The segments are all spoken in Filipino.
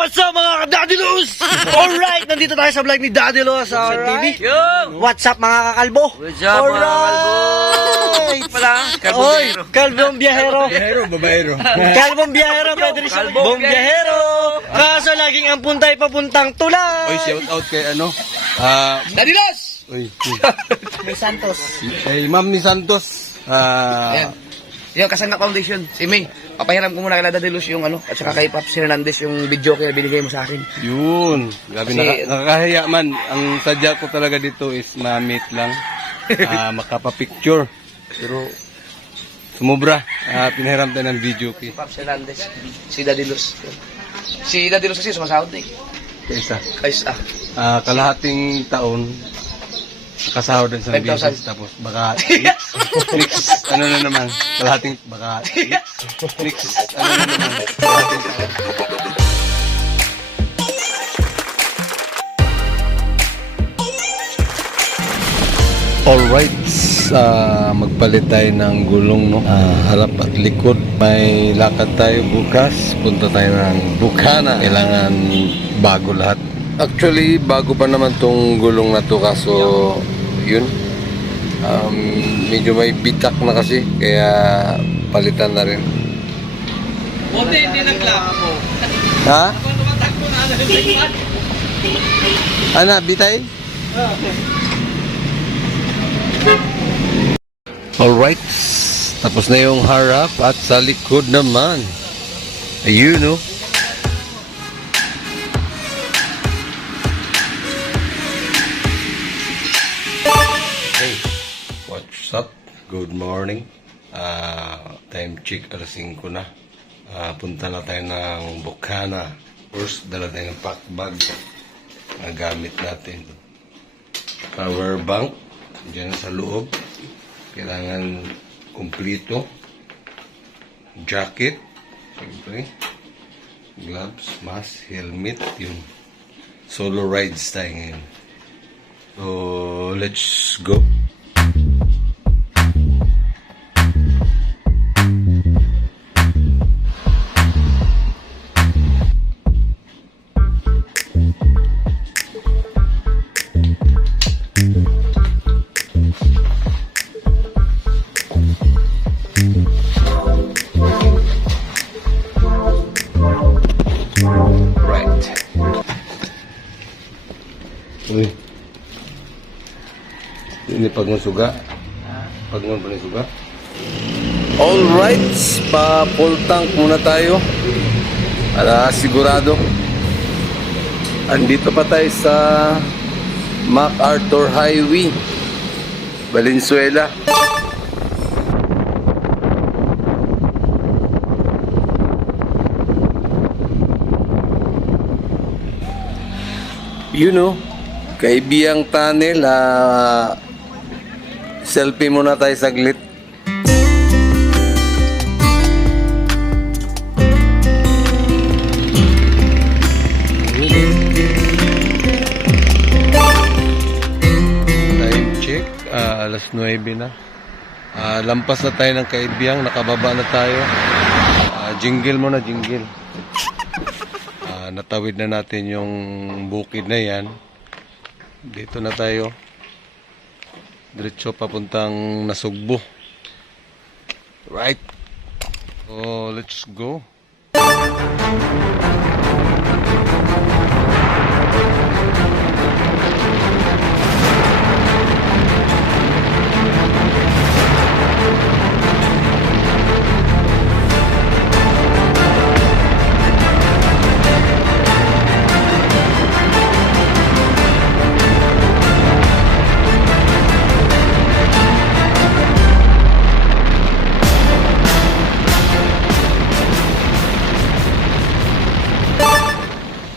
what's up mga ka-Dadilos? Alright, nandito tayo sa vlog ni Dadilos. Alright. What's up mga kakalbo? What's up, mga kalbo? Pala, kalbong Oy, biyahero. kalbong biyahero. Biyahero, babaero. Kalbong biyahero, pwede rin siya. Kalbong Kalbong biyahero. Kaso laging ang puntay papuntang tulay. Oy, shout out kay ano? Dadilos! Oy, May Santos. kay Ma'am ni Santos. Ayan. Yung Kasangga Foundation, si May. Papahiram ko muna kay Dadilos yung ano, at saka kay Paps Hernandez yung video kaya binigay mo sa akin. Yun. Grabe, Kasi- nakakahiya man. Ang sadya ko talaga dito is ma-meet lang. Makapapicture. Pero sumubra. Pinahiram tayo ng video kay Paps Hernandez, si Dadilos. Si Dadilos kasi sumasahod na eh. Kaisa. Guys, Kalahating taon, nakasahod din sa 5,000. business. Tapos baka next, ano na naman, kalahating, baka next, ano na naman, kalahating taon. Alright, magpalit tayo ng gulong, no? Harap at likod. May lakad tayo bukas. Punta tayo ng Bukana. Kailangan bago lahat. Actually, bago pa naman tong gulong na to. Kaso, yun. Medyo may bitak na kasi. Kaya, palitan na rin. Buti hindi naglapo. Ha? Kung tumatakbo na ano yung likod. Ana, bitay? Alright, tapos na yung harap at sa likod naman. Ayun, no? Hey, what's up? Good morning. Time check, alas 5 na. Punta na tayo ng Bukana. First, dala tayo ng pack bag na gamit natin. Power bank, dyan sa loob. Kailangan kumplito. Jacket, siyempre. Gloves, mask, helmet, yung solo rides tayo ngayon. So, let's go. Right. Uy. Ini pag suga. Pag pa ni suga. All right, pa full tank muna tayo. Para sigurado. Andito pa tayo sa MacArthur Highway, Valenzuela. You know, Kaibiyang Tunnel, selfie muna tayo saglit. Time check, alas 9 na. Lampas na tayo ng Kaibiyang, nakababa na tayo. Jingle muna, jingle. Natawid na natin yung bukid na yan. Dito na tayo. Diretso papuntang Nasugbo. Right. So, let's go.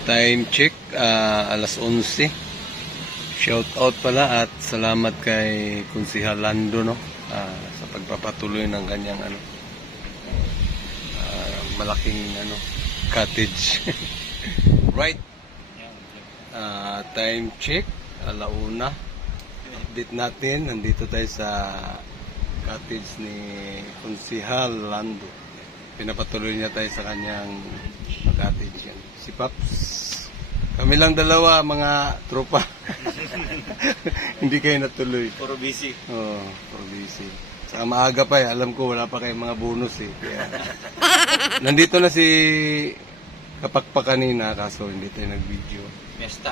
Time check, alas 11. Shout out pala at salamat kay Kunsihal Lando, no? Sa pagpapatuloy ng kanyang malaking cottage. Right. Time check, alauna. Update natin, nandito tayo sa cottage ni Kunsihal Lando. Pinapatuloy niya tayo sa kanyang cottage yan. si Paps. Kami lang dalawa, mga tropa. Hindi kayo natuloy. Puro busy. Oo, puro busy. Saka maaga pa eh. Alam ko, wala pa kayong mga bonus eh. Kaya, nandito na si Kapakpak kanina, kaso hindi tayo nag-video. Mesta.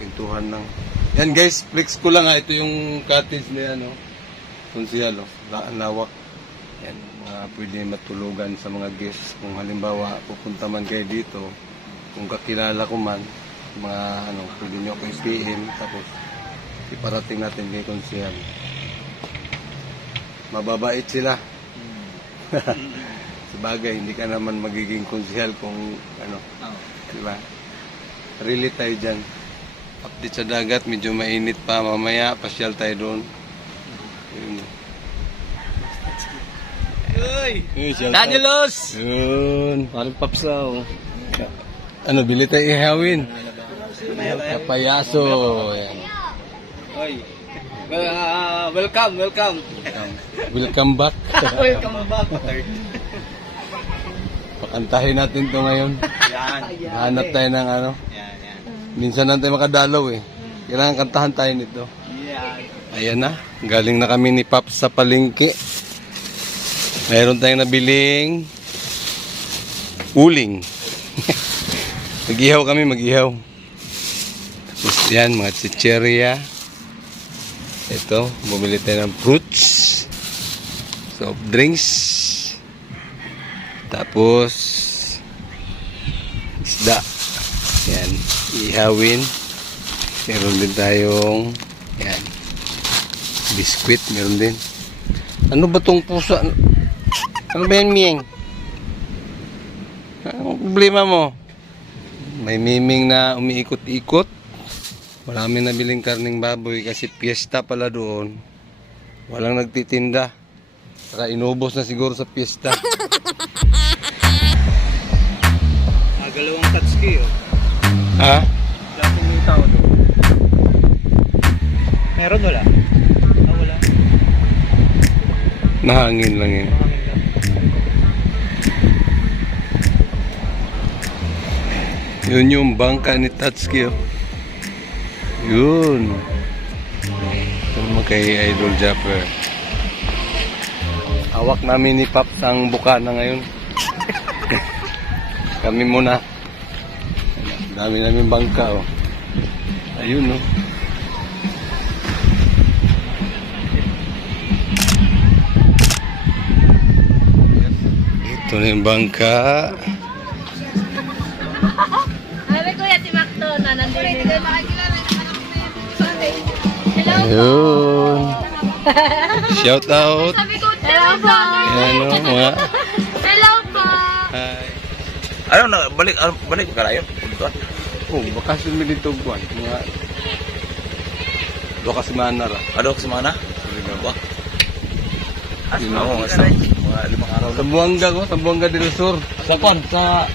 Pintuhan lang. Yan guys, flex ko lang ha. Ito yung cottage na yan, Konsihal, ang lawak. Yan, mga pwede matulugan sa mga guests. Kung halimbawa, pupunta man kayo dito, kung kakilala ko man, mga pwede nyo ako i-PM, tapos iparating natin kay Konsihal. Mababait sila. Sabagay, hindi ka naman magiging konsihal kung diba? Really tayo dyan. Update sa dagat, medyo mainit pa. Mamaya, pasyal tayo doon. Yun. Dadelos! Yun. Parang papsaw. Bili tayo ihawin. Kapayaso. Yan. Welcome. Welcome back. Welcome back. Pakantahin natin to ngayon. Yan. Hanap tayo ng Yan. Minsan lang tayo makadalaw eh. Kailangan kantahan tayo nito. Yan. Ayan na. Galing na kami ni Paps sa palengke. Mayroon tayong nabiling uling. Mag-ihaw kami, mag-ihaw. Tapos yan, mga chicheria. Ito, bumili tayo ng fruits. Soft drinks. Tapos isda. Yan, ihawin. Meron din tayong yan, biskwit, meron din. Ano ba tong pusa? Ano ba yan, Mieng? Anong problema mo? May miming na umiikot-ikot. Marami nabiling karning baboy kasi piyesta pala doon. Walang nagtitinda. Saka inubos na siguro sa piyesta. Galawang tatski Ha? Dapat may tao doon. Meron wala? Wala. Nahangin lang yun. Yun yung bangka ni Tatsuki. Yun. Ito naman kay Idol Japper. Hawak namin ni Paps ang buka na ngayon. Kami muna. Dami namin bangka. Ayun Ito na yung bangka. Sabi ko yan si Macdo na nandito. Hello po. Ayun. Shout out. Sabi ko, hello po. Ayan mga. Hello po. Hi. Balik ka rayo. Bakasyon mi dito buwan. Mga 2 ka semana ra. Ano ka semana? Ba? Mga 5 araw. Sa Buanga del Sur. Sa kon sa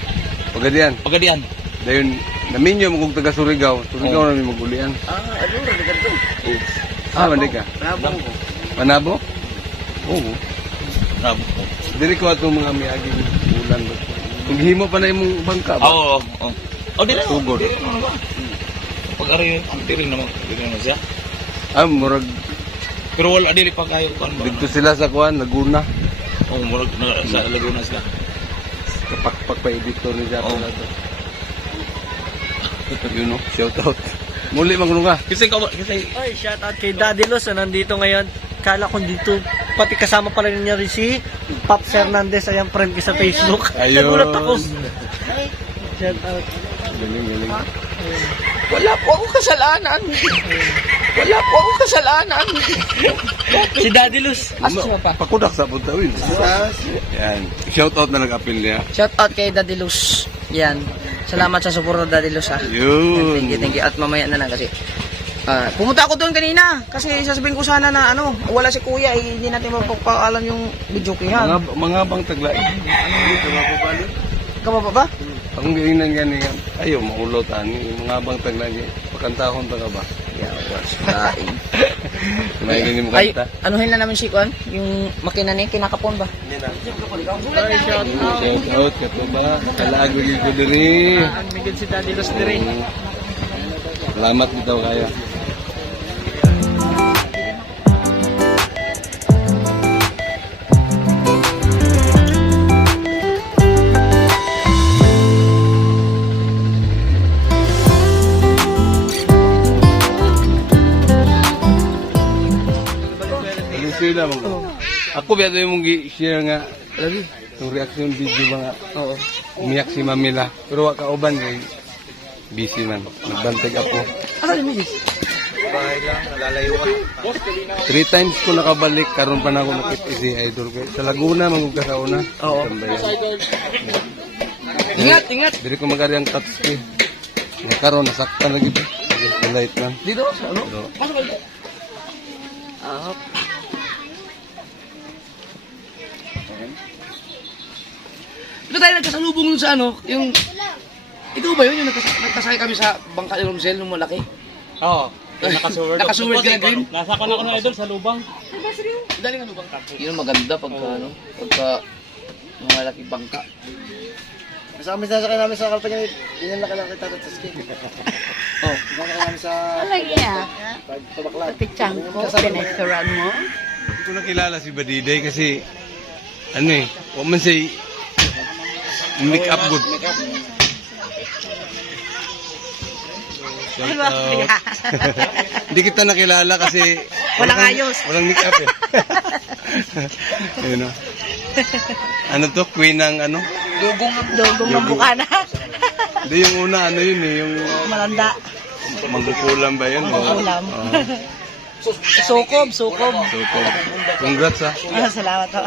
Pagadian. Pagadian. Dayon naminyo mo kung taga Surigao. Surigao na mi magulian. Ano ra dito? Mandi ka. Manabo? Oo. Nabo. Diri ko ato mga miaging ulan. Kung himo pa na imong bangka ba? Oo. Oh, di na. Tugod. Pag-ari ang tiring naman. Di na siya. Murag Pero wala dili pa kayo kan ba? dito sila sa kuan Laguna. Oh, murag sa Laguna sila. Kapakpak pa editor ni Japo Oo. na to. Yun shout out. Muli magulong ka. Kasi Ay, shout out kay Daddy Los na nandito ngayon. Kala ko dito, pati kasama pala niya rin si Pops Hernandez, ayang friend ko sa Facebook. Ayun. Nagulat ako. Shout out. Galing. wala po ako kasalanan. Wala po ako kasalanan. Si Daddy Los. Pakudak sa punta win. Yan. Shout out na nag-appeal niya. Shout out kay Daddy Luz. Yan. Salamat sa suporta Daddy Luz ha. Yun. Thank you. At mamaya na lang kasi. Pumunta ako doon kanina kasi sasabihin ko sana na wala si Kuya, hindi natin mapapaalam yung video kihan. Mga bang taglay. Kababa ba? Ang gainan gani ayaw maulot ani mga bang taglay. Kantahon ta ka ba? Yawas, laing. May ganyan mo Ay, kanta? anuhin na namin si Kwan? Yung makina ni kinakapon ba? Ay, shout out. Shout out ka to ba? Nakalago yung ko diri. Ang migod si Daddy Los dire. Salamat dito kaya. Sila mo. Ako biya yung mong share nga lagi yung reaction video ba nga. Oo. Umiyak si Mamila. Pero wa ka uban kay busy man. Nagbantag ako. Asa ni Mrs.? 3 times ko nakabalik karon pa na ako nakita si Idol ko. Sa Laguna magug ka sa una. Oo. Ingat. Dili ko magari ang touch key. Karon nasaktan lagi ba. Light man. Dito? Sa ano? Pero, Ah, ito tayo nagkasalubong dun sa ano, yung... Ito ba yun? Yung nagkasakay kami sa bangka ni Romsel nung malaki? Oo. Nakasuwerd ka na green? Nasa ko na ako na idol sa lubang. Dali nga lubang. Yun ang maganda pagka ano, pagka mga malaki bangka. Sa amin sasakay namin sa kalpa niya, yun lang kailangan kita sa ski. Oh. Sasakay namin sa Alagya. Tabaklan. Pichang ko, pinagsuran mo. hindi ko nakilala si Badiday kasi ano eh, wa man say make up good. Shout out. Hindi kita nakilala kasi Walang ayos. Walang make up eh. Ayun, no? Ano to? Queen ng ano? Dugong ng mukha na. Hindi yung una, ano yun eh, yung Malanda. mangkukulam ba yun? Mangkukulam. Oo. Sukob. So, congrats ah. Salamat ho.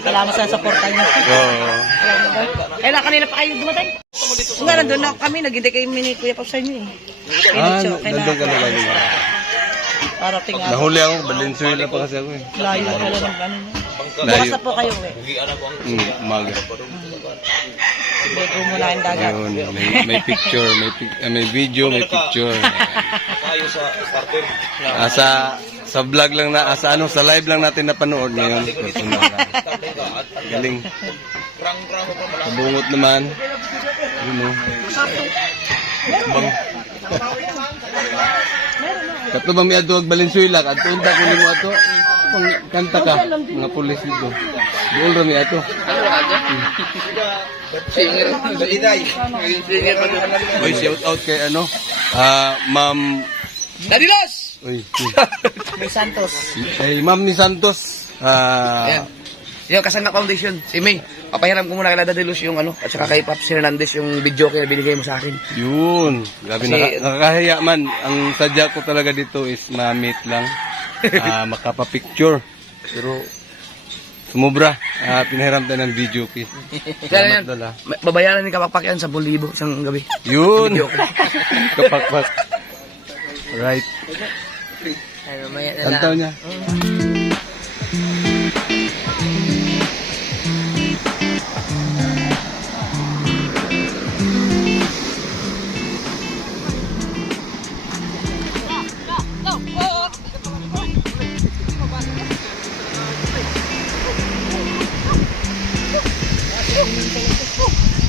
Salamat sa suporta niyo. Oo. Kailan kanina pa kayo dumatay? Nga, nandun na kami. Naghintay kayo ni Kuya Paps sa inyo eh. Nandun ka na lagi. Parating nga. Nahuli ako, Valenzuela pa kasi ako eh. Layo pala ng ano. Layo. Bukas na po kayo eh. Umaga. Bedroom mo na yung dagat. Ayun, may picture, may video, may picture. Sa vlog lang na, sa live lang natin napanood ngayon. Personal lang. Galing. Kabungot naman. Yun o. Kato ba may aduag Valenzuela? Kato unta ko mo ato. Pang kanta ka, mga pulis dito. Doon rami ato. Oy, shout out kay ano? Ma'am Dadilos! Uy, May Santos. kay Ma'am ni Santos. Ayan. Yung Kasangga Foundation, si May. Papahiram ko muna kay Dadilos yung ano, at saka kay Pops Hernandez yung video kaya binigay mo sa akin. Yun. Grabe, Kasi- nakakahiya man. Ang sadya ko talaga dito is ma-meet lang. Makapapicture. Pero sumubra. Pinahiram tayo ng video kay. Kaya yan, Dala. babayaran ni Kapakpak yan sa 1,000 isang gabi. Yun. Video ko. Kapakpak. Right. Ano, may Tantaw niya.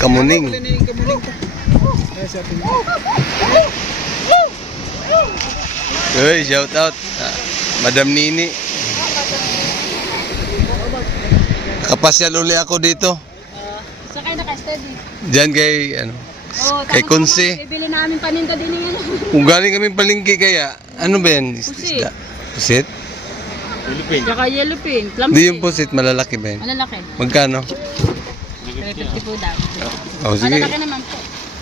Kamuning. Uy, shout out. Madam Nini. Kapasyal uli ako dito. Sakay na ka-steady. Diyan kay, ano, kay Kunsi. Bibili namin paninda din yan. Kung galing kami palingki kaya, ano ba yan? Pusit. Pusit? Tsaka yellow pin. Hindi yung pusit, malalaki ba yan? Malalaki. Magkano? 350 po daw. Oh, sige. Malalaki naman po.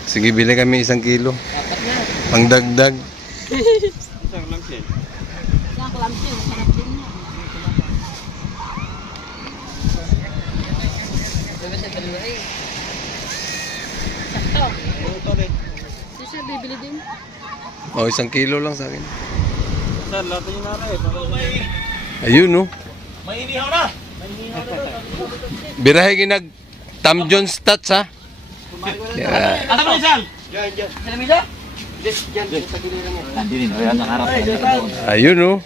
Sige, bili kami 1 kilo. Pangdagdag. Isang clamshell. Masarap din yan. Sakto. Sisa, bibili din. Oh, 1 kilo lang sa akin. Sir, lahat yung nanay. Ayun, no? Birahe ginag Tam Jones Stats, ha? Yeah. Asa ko isang? Salamida? Ayun oh.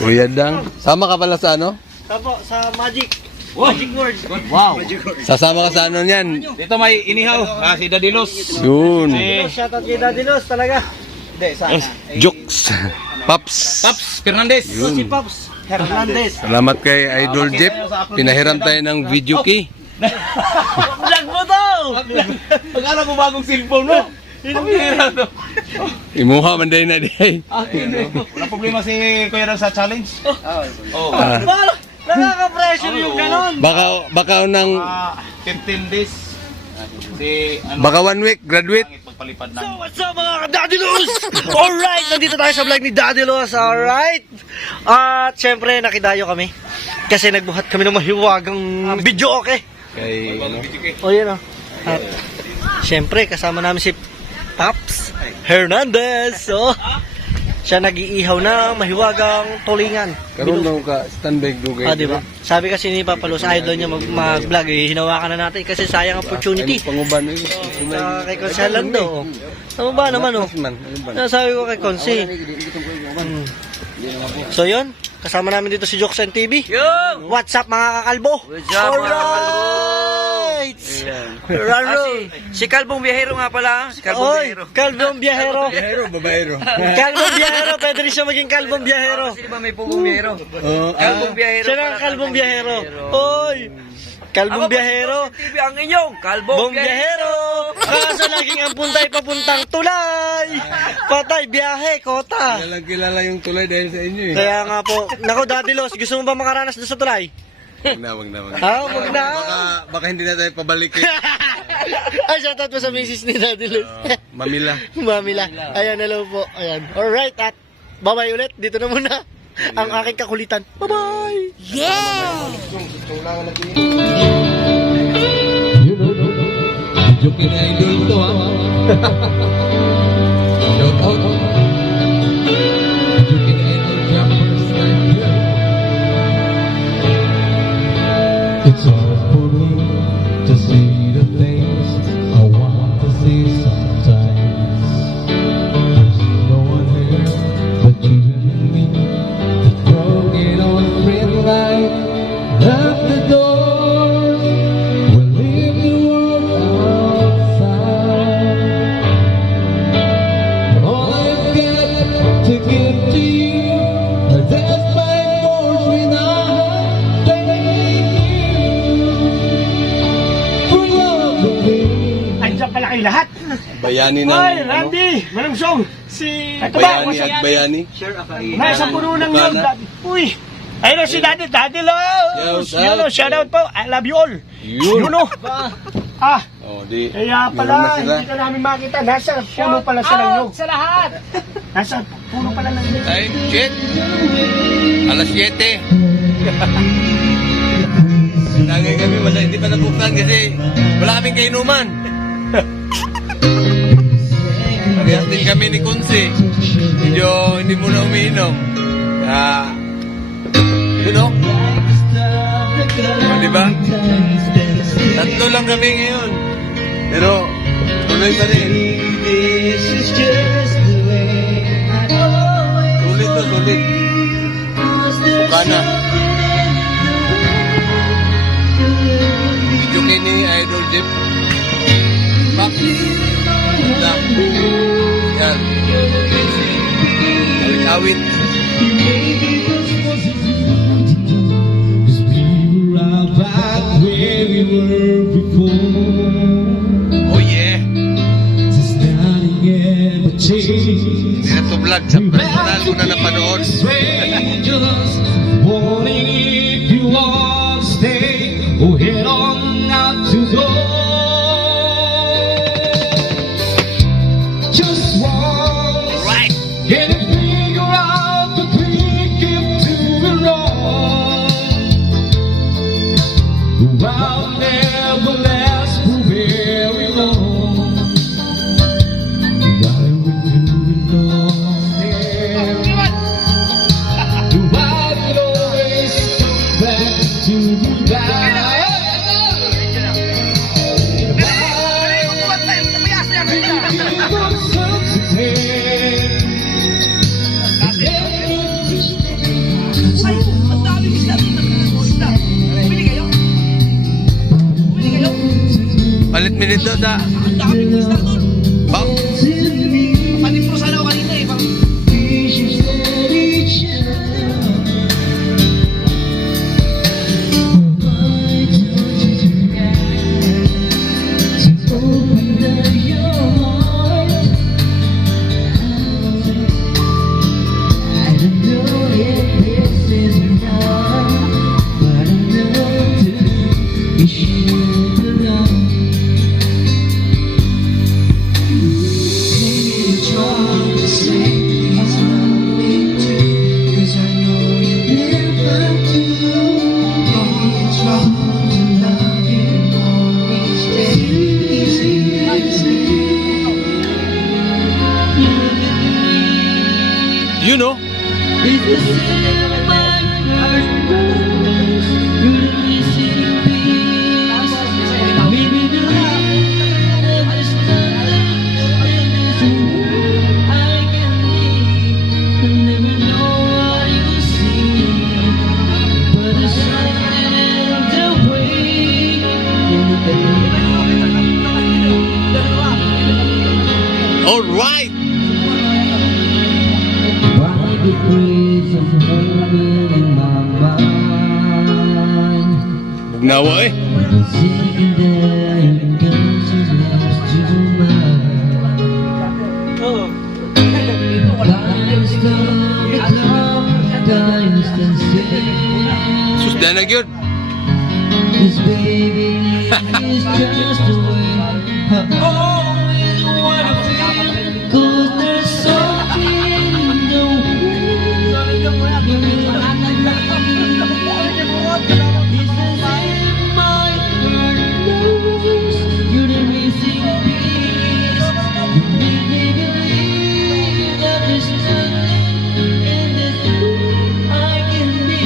Kuya Dang. Sama ka pala sa ano? Tapo, sa Magic. Magic World. Wow. Sasama ka sa ano niyan? Dito may inihaw, si Dadilos. Yun. Shoutout kay Daddy Los talaga. Hindi, sana. Jokes. Paps. Paps Fernandez. Si Pops Hernandez. Salamat kay Idol Jeep. Pinahiram tayo ng video key. Vlog mo to! Pag-alam mo bagong cellphone mo. Imuha man din na di. Wala problema si Kuya Ram sa challenge. Oh. Nakaka-pressure yung ganon. Baka nang 15 days. Si ano, baka 1 week graduate. magpalipad ng What's up mga Daddy Los? Alright, nandito tayo sa vlog ni Daddy Los. Alright. At syempre nakidayo kami. Kasi nagbuhat kami ng mahiwagang video okay. Kay O yan o. At syempre kasama namin si Pops Hernandez. So, siya nag-iihaw na mahiwagang tulingan. karon daw ka standby do kay. Diba? Sabi kasi ni Papa Los, idol niya mag-vlog. Hinawakan na natin kasi sayang opportunity. Panguban eh. Kay Consalan daw. Tama ba naman oh? Sabi ko kay Consi. So yun, kasama namin dito si Jokes and TV. What's up mga kakalbo? Alright! Raro! si Kalbong Biyahero nga pala. Si Oy, Kalbong Biyahero. Biyahero, babaero. Kalbong Biyahero, pwede rin siya maging Kalbong Biyahero. Kasi ba may Pugong Biyahero? Kalbong Biyahero. Siya na Kalbong Biyahero. Oy! Kalbong Biyahero. TV ang inyong Kalbong Bong Biyahero! Kaso laging ang puntay papuntang tulay! Patay, biyahe, kota! kilala yung tulay dahil sa inyo eh. Kaya nga po, nako Daddy Los, gusto mo ba makaranas doon sa tulay? Wag na. Wag na! Baka hindi na tayo pabalik eh. Ay, shoutout po sa misis ni Daddy Los. Mamila. Mamila. Ayan, hello po. Ayan. Alright, at bye-bye ulit. Dito na muna ang aking kakulitan. Bye-bye! Jokin idol to ha. Shout out. Jokin idol jumpers time. It's hard for me to see the things I want to see sometimes. There's no one here but you and me. The broken on red light. Lock the doors. We'll leave the world outside. All I've got to give to you. That's my force when I thank you for loving me. Andiyan pala kayo lahat. Bayani ng Hoy, Randy! Manong song! Si... Ito ba? Bayani at bayani. Nasa puno ng yun. Uy! Ayun na si Daddy. Daddy Los! Shout out. Shout out po. I love you all. Yun. Yun o. Oh, di. Kaya meron na pala, sila. hindi ka namin makita. Nasa puno pala sa nyog. Sa lahat! Nasa puno pala ng nyog. Time check. Alas 7. Tagay kami, hindi pa nabuksan kasi wala kaming kainuman. Parehas din kami ni Kunsi. Medyo hindi muna umiinom. Yun o. Diba? Tatlo lang kami ngayon. Pero tuloy pa rin. Sulit to, sulit. Bukana. Video kay ni Idol Jeep. Pak. Ganda. Yan. Awit-awit. Oh yeah. Hindi na to vlog. Sa personal ko na napanood. Right. Can you figure out the ticket to the wrong? I'll never last for very long. Why would you know? mi dito sa... Bang? Panipro sana ako kanina eh. You know? All right. Bugnawa eh. Susdan na gyud. This baby is just the way I always wanna feel. 'Cause there's something in the This is in my heart knows you're the missing piece. You make me believe that there's nothing in this world I can be.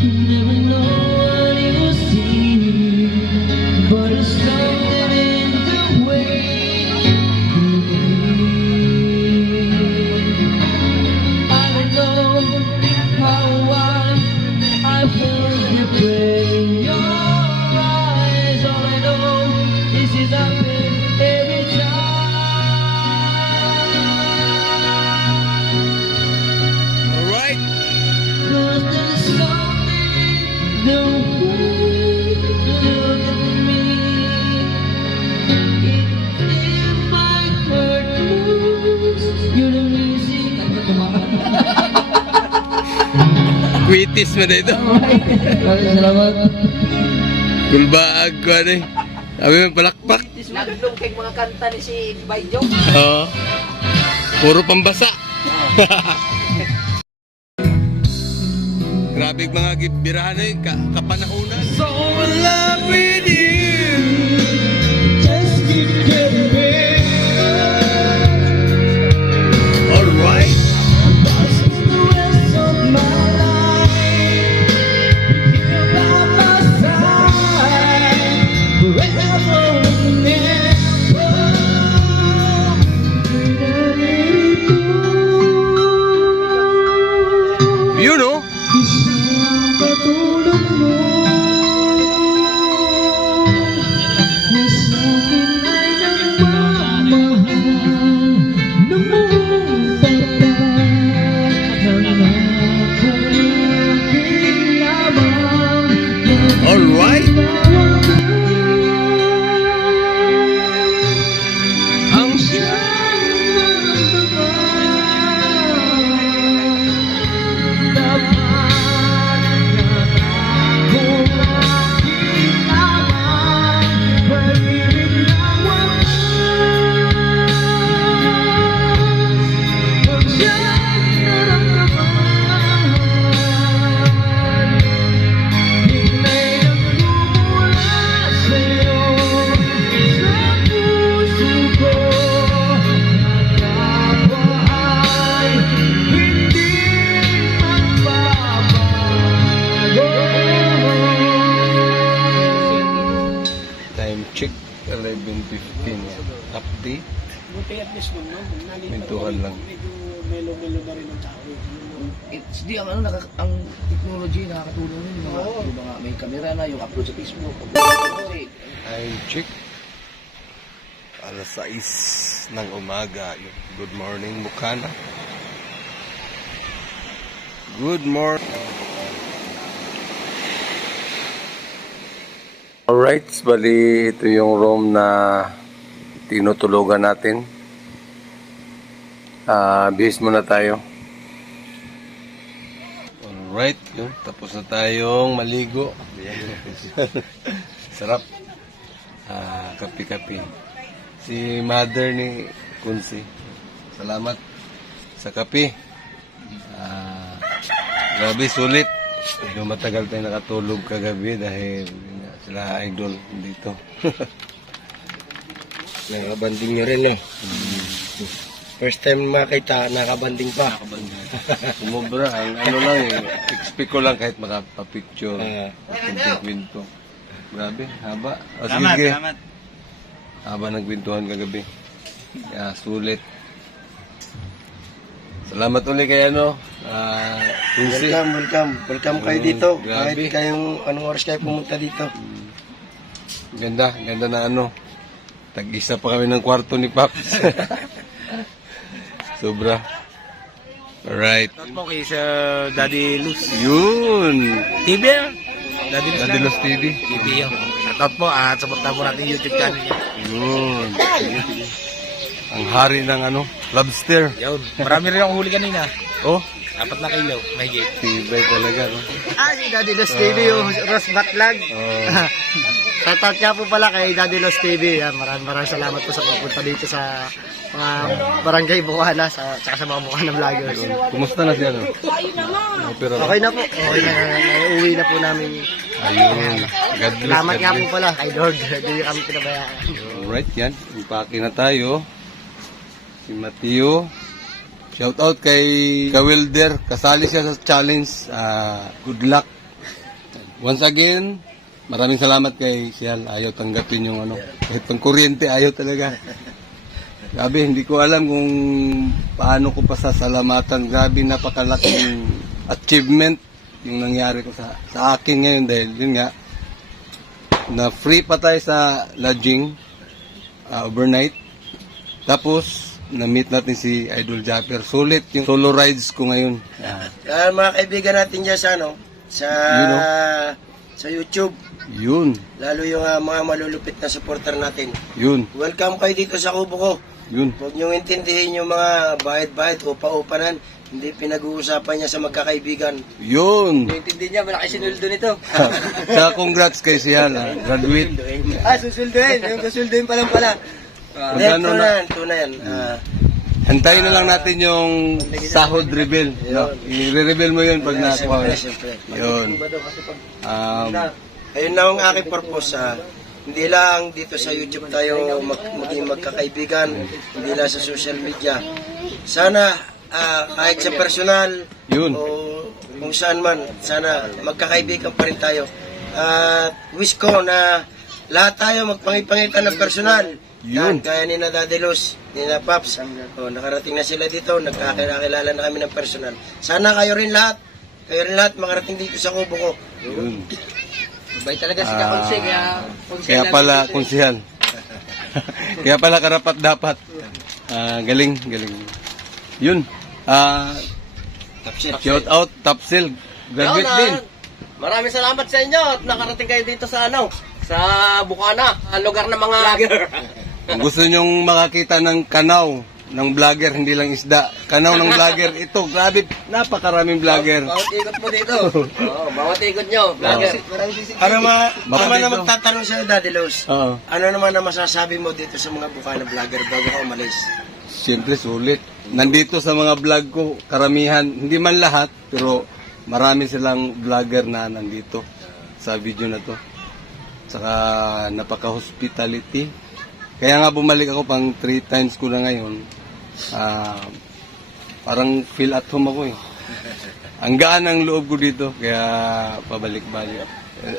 You never know what you will see, but it's something in the way you believe. I don't know how I feel you play in your eyes. All I know is it happens every time. All right. 'Cause there's something in the way you look at me. It's in my heart knows you're the missing. Quitis mo na ito. Salamat. Gulbaag ko ano eh. Sabi mo palakpak. Naglong kay mga kanta ni si Bayjo. Oo. Puro pambasa. Grabe mga birahan eh. Kapanahunan. So in love with you, just keep getting better. All right. Passing the rest of my life with you by my side, forever and ever. You know? Isang katulad mo na sa'kin ay nagmamahal na mong tapat nangakong aking lamang na All right. ang siyang nararamdaman. Dapat nangakong aking lamang pag-ibig na wakas. Ang siyang nararamdaman. Di may nagmumula sa'yo sa puso ko na kapwa ay hindi magbabago. Time check 11:15. Update. Mintuhan lang. It's di ang ano ang technology nakakatulong yun yung mga may camera na yung upload sa Facebook. Kasi Time check alas 6 ng umaga. Good morning, Bukana. Good morning. Alright, bali ito yung room na tinutulugan natin. Bihis muna tayo. Alright, yun. Tapos na tayong maligo. Sarap. Kapi-kapi. Si mother ni Kunsi. Salamat sa kape. Grabe, sulit. Medyo matagal tayo nakatulog kagabi dahil sila idol dito. Nakabanding nyo rin eh. First time makita, nakabanding pa. Sumobra. Ang ano lang eh. Expect ko lang kahit makapapicture. Kwento. Grabe, haba. O, sige. Haba nagkwentuhan kagabi. Kaya sulit. Salamat ulit kay Kunsi. Welcome kayo dito. Grabe. Kahit kayong anong oras kayo pumunta dito. Ganda na Tag-isa pa kami ng kwarto ni Paps. Sobra. Alright. Po kay sa Daddy Luz Yun. TV. Daddy Los TV. TV yun. Shoutout po at supportan po natin YouTube channel niya. Yun. Ang hari ng lobster. Yun. Marami rin akong huli kanina. Oh, 4 na kilo. May gate. tibay talaga, no? Si Daddy Los TV, yung Ross Batlag. Oh. Shoutout nga po pala kay Daddy Los TV. Maraming salamat po sa pagpunta dito sa mga barangay Bukana, tsaka sa mga Bukana vloggers. Kumusta na siya, no? Pero, Okay na po. Okay na. Uuwi na po namin. ayun. God bless. Salamat God nga po bless. pala kay Lord. Hindi kami pinabayaan. Alright, yan. Impake na tayo. Si Mateo. Shout out kay Kawilder. Kasali siya sa challenge. Good luck. Once again, maraming salamat kay Sial. Ayaw tanggapin yung kahit pang kuryente, ayaw talaga. Grabe, hindi ko alam kung paano ko pasasalamatan. Grabe, napakalaking achievement yung nangyari ko sa akin ngayon dahil yun nga, na free pa tayo sa lodging overnight. Tapos, na-meet natin si Idol Japper. Sulit yung solo rides ko ngayon. Mga kaibigan natin dyan sa sa YouTube. Yun. Lalo yung mga malulupit na supporter natin. Yun. Welcome kayo dito sa kubo ko. Yun. Huwag niyong intindihin yung mga bahid-bahid, upa-upanan. Hindi pinag-uusapan niya sa magkakaibigan. Yun. Hindi niya, malaki sinuldo nito. Kaya congrats kay Sial. Graduate. Susulduin. Yung susulduin pa lang pala. Magkano na? Ito na yan. Hantayin na lang natin yung sahod reveal. No? I-reveal mo yun pag nakuha. Siyempre. Yun. Ayun na ang aking purpose. Hindi lang dito sa YouTube tayo maging magkakaibigan, hindi lang sa social media. Sana kahit sa personal Yun. o kung saan man, sana magkakaibigan pa rin tayo. At wish ko na lahat tayo magpangipangitan ng personal. Yun. Kaya ni na Daddy Luz, ni na Paps, nakarating na sila dito, nagkakilala na kami ng personal. Sana kayo rin lahat makarating dito sa kubo ko. Yun. Bay talaga si Kakonse, Kaya pala, konsihal. Kaya pala karapat dapat. Galing. Yun. Shout out, Tapsil. Graduate din. Maraming salamat sa inyo at nakarating kayo dito sa sa Bukana, lugar ng mga vlogger. Kung gusto nyong makakita ng kanaw ng vlogger, hindi lang isda. Kanaw ng vlogger. Ito, grabe, napakaraming vlogger. Bawat ikot mo dito. Bawat ikot nyo, vlogger. Ano na magtatanong sa'yo, Daddy Luz? Oo. Ano naman na masasabi mo dito sa mga Bukana vlogger bago ka umalis? Siyempre, sulit. Nandito sa mga vlog ko, karamihan, hindi man lahat, pero marami silang vlogger na nandito sa video na to. Saka napaka-hospitality. Kaya nga bumalik ako pang 3 times ko na ngayon. Parang feel at home ako eh. Ang gaan ang loob ko dito, kaya pabalik-balik.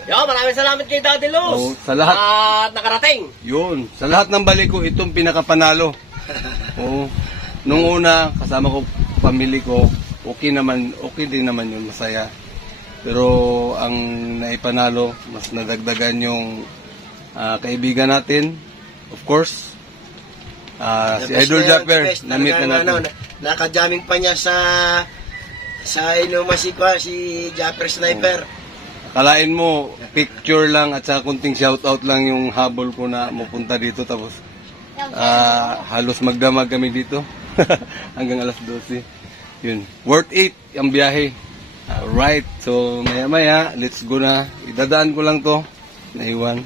Maraming salamat kay Daddy Luz. Sa lahat. At nakarating. Yun. Sa lahat ng balik ko, itong pinakapanalo. Oo. Nung una, kasama ko, pamilya ko, okay din naman yun, masaya. Pero ang naipanalo, mas nadagdagan yung kaibigan natin. Of course, Si Idol Japper, na-meet na natin. Nakajamming pa niya sa Inumasikwa, si Japper Sniper. Kalain mo, picture lang at sa kunting shoutout lang yung habol ko na mapunta dito. Tapos halos magdamag kami dito hanggang alas 12. Yun. Worth it ang biyahe. Right. So maya-maya, let's go na. Idadaan ko lang to. Naiwan.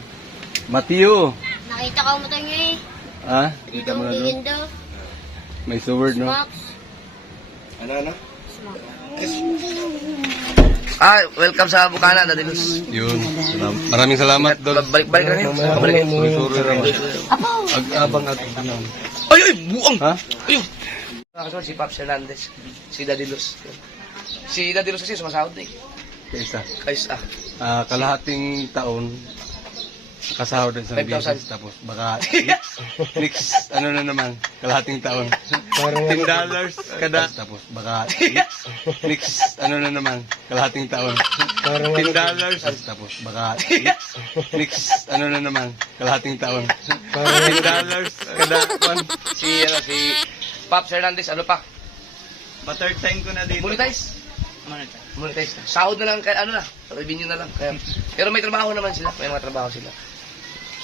Matthew. Nakita ko mo tayo eh. Ha? Kita mo na doon. Lindo. May sword, no? Max. Ano? Welcome sa Bukana, Daddy Luz. Yun. Maraming salamat, Dol. Balik lang yun. Balik. Sorry naman. Ag-abang at Ay, buang! Ha? Ayun! Nakasulat si Pops Hernandez, si Daddy Luz. Si Daddy Luz kasi sumasahod na eh. Kaisa. Kaysa, Kalahating taon, nakasahod din sa 5,000. business. Tapos baka next ano na naman, kalahating taon. $10 kada. Tapos baka next ano na naman, kalahating taon. $10. Tapos baka next ano na naman, kalahating taon. $10 kada. si Pops Hernandez, ano pa? third time ko na dito. Monetize? Monetize na. Sahod na lang, ano na, revenue na lang. Kaya, pero may trabaho naman sila, may mga trabaho sila.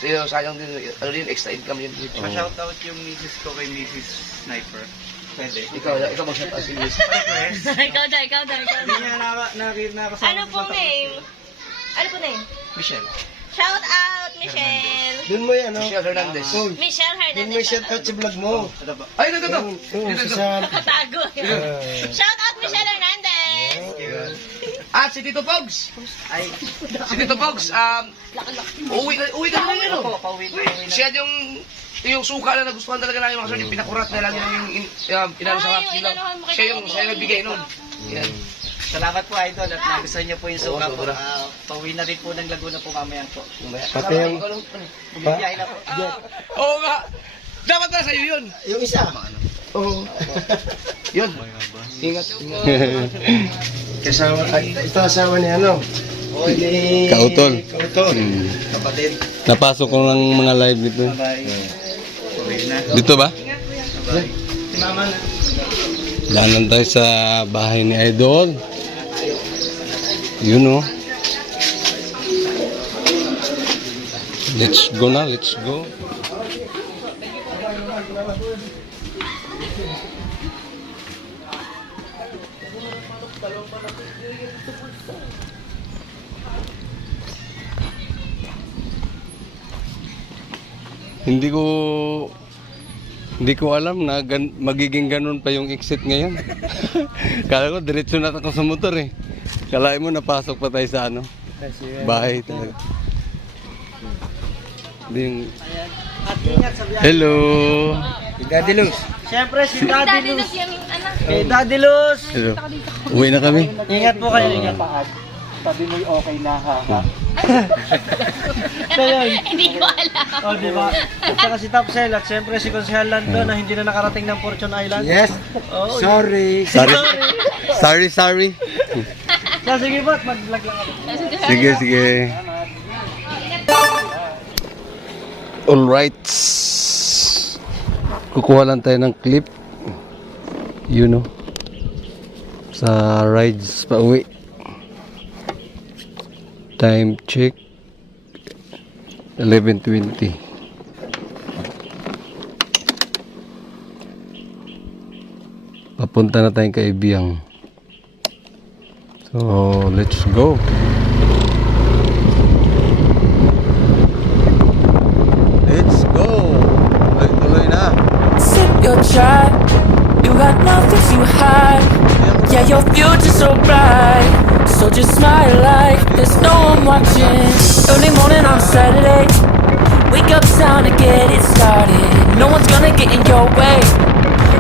So, sayang din, ano din, extra income yun. Pa-shoutout yung misis ko kay Mrs. Sniper. Pwede. Ikaw mag-shoutout si Luis. Ikaw da. Hindi niya nakasama. Ano pong name? Ano po name? Michelle. Shout out, Michelle. Doon mo yan, no? Michelle Hernandez. Michelle Doon mo Hernandez. shout out sa vlog mo. Ay, ito. Sa... Tago. Shout out, Michelle Hernandez. At si Tito Pogs. Si Tito Pogs, uwi ka na yun, no? Siya yung suka na nagustuhan talaga namin mga sir, yung pinakurat na lagi namin inano sa hapsi lang. Siya yung nagbigay nun. Yan. Salamat po, Idol, at nagustuhan niyo po yung suka po. sobra. Pauwi na rin po ng Laguna po mamaya po. Pati yung... Bumibiyay na po. Oo nga. Dapat na sa'yo yun. Yung isa. Oo. Yun. Ingat. Kasama, ito asawa ni ano? Ni... Kautol. Kautol. Kapatid. Napasok ko ng mga live dito. Dito ba? Si Mama na. Daanan tayo sa bahay ni Idol. You know. Let's go na, let's go. Hindi ko alam na magiging ganun pa yung exit ngayon. Kala ko diretso na ako sa motor eh. Kalain mo napasok pa tayo sa ano? Bahay talaga. Hindi yung... Hello! Daddy Luz. Siyempre, si Daddy Luz. yung anak. Kay Daddy Luz. Hello. Uwi na kami. Ingat po kayo. Ingat pa. Sabi mo yung okay na ha. So yun. Hindi ko alam. O, di ba? At saka si Tapsel at siyempre si Consihal Lando na hindi na nakarating ng Fortune Island. Yes. Oo. Sorry. Sorry. Sorry. So, sige po, mag-vlog lang ako. Sige. Alright. Kukuha lang tayo ng clip. You know. Sa rides pa uwi. Time check 11:20. Papunta na tayong Kaibiyang. So, let's go. Let's go. Tuloy na. Sip your chai, you got nothing to hide. Yeah, your future's so bright, so just smile like there's no one watching. Early morning on Saturday, wake up, time to get it started. No one's gonna get in your way,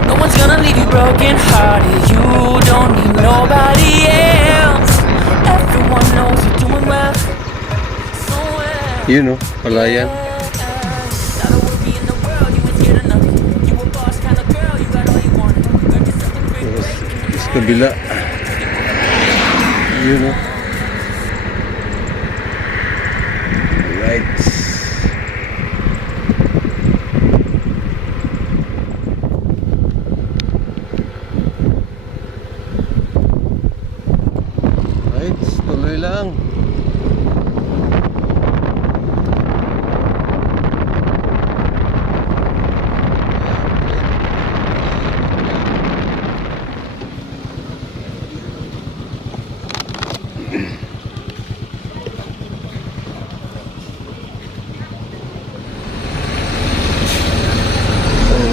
no one's gonna leave you broken hearted. You don't need nobody else, everyone knows you're doing well, so well. You know, palayan. Not a worry in the world, you ain't scared of nothing. You a boss kind of girl, you got all you want. Got yourself a great Tapos kabila. You know. Right. lang.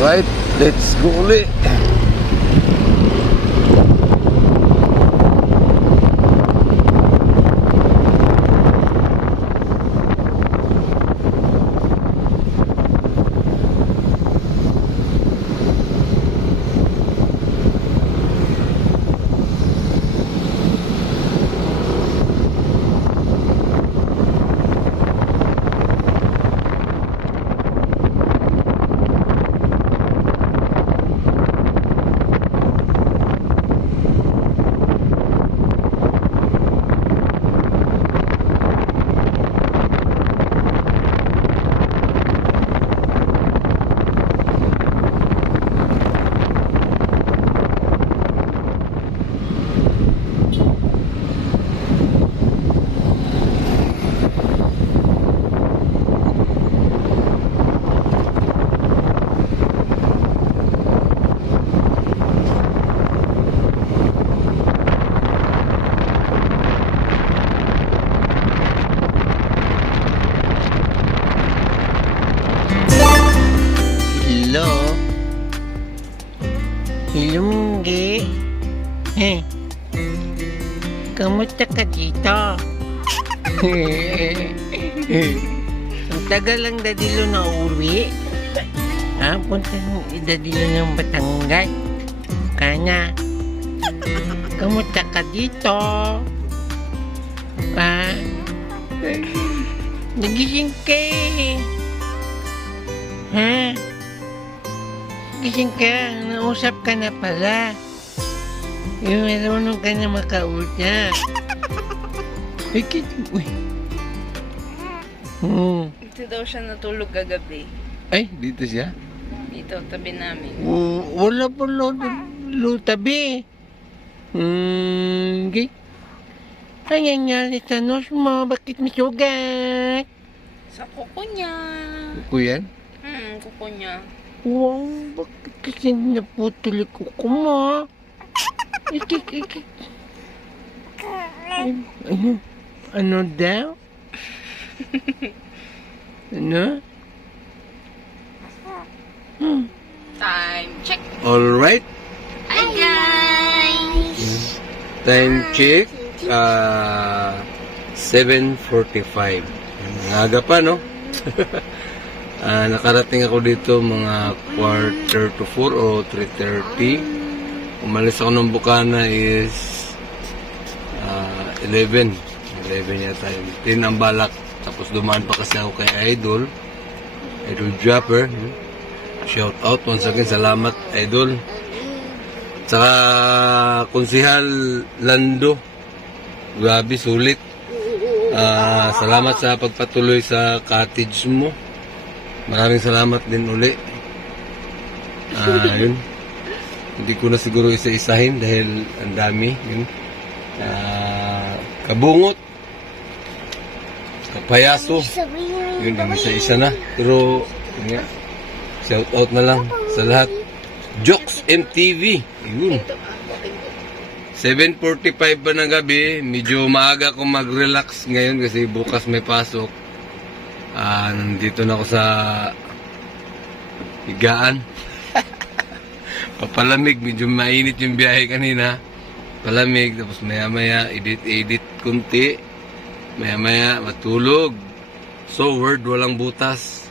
Alright, let's go ulit. Hello? Hello, Munggi? Kamusta ka dito? Ang tagal lang Dadilo na uwi. Punta ng Dadilo ng Batangas. Kana, kamusta ka dito? Nagising ka eh. Ha? Gising ka, nausap ka na pala. Yung marunong ka na makausap. Uy. Dito daw siya natulog kagabi. Ay, dito siya? Dito, tabi namin. Wala pa tabi. Okay. Ang nangyari sa nose mo, bakit may sugat? Sa kuko niya. Kuyan? Kuko niya. Wow, bakit kasi naputol ko mo? Ikik. Ano daw? Ano? Time check. Alright. Hi guys! Time check. 7:45. Ang aga pa, no? Nakarating ako dito mga 3:45 o 3:30. Umalis ako ng Bukana is 11 yata yun. 10 ang balak. Tapos dumaan pa kasi ako kay Idol Japper. Shout out once again, salamat Idol. Saka Konsehal Lando, grabe sulit. Salamat sa pagpatuloy sa cottage mo. Maraming salamat din uli. Yun. Hindi ko na siguro isa-isahin dahil ang dami. Yun. Kabungot. Kapayaso. Yun, ang isa-isa na. Pero, yun nga, shout out na lang sa lahat. Jokes MTV. Yun. 7:45 pa ng gabi. Medyo maaga akong mag-relax ngayon kasi bukas may pasok. Nandito na ako sa higaan. Papalamig, medyo mainit yung biyahe kanina. Palamig, tapos maya-maya edit kunti. Maya-maya matulog. So word, walang butas.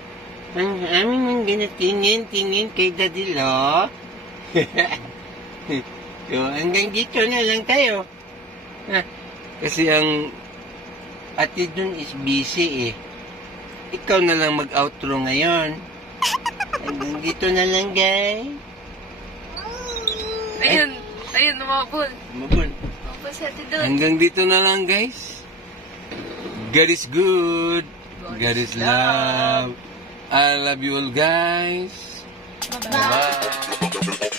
Ang aming mga tingin kay Dadilo. So, hanggang dito na lang tayo. Kasi ang Ate dun is busy eh. Ikaw na lang mag-outro ngayon. Hanggang dito na lang, guys. Ayun, umabol. mabul. Umabol si Ate Dun. Hanggang dito na lang, guys. God is good. God is love. I love you all, guys. Bye-bye.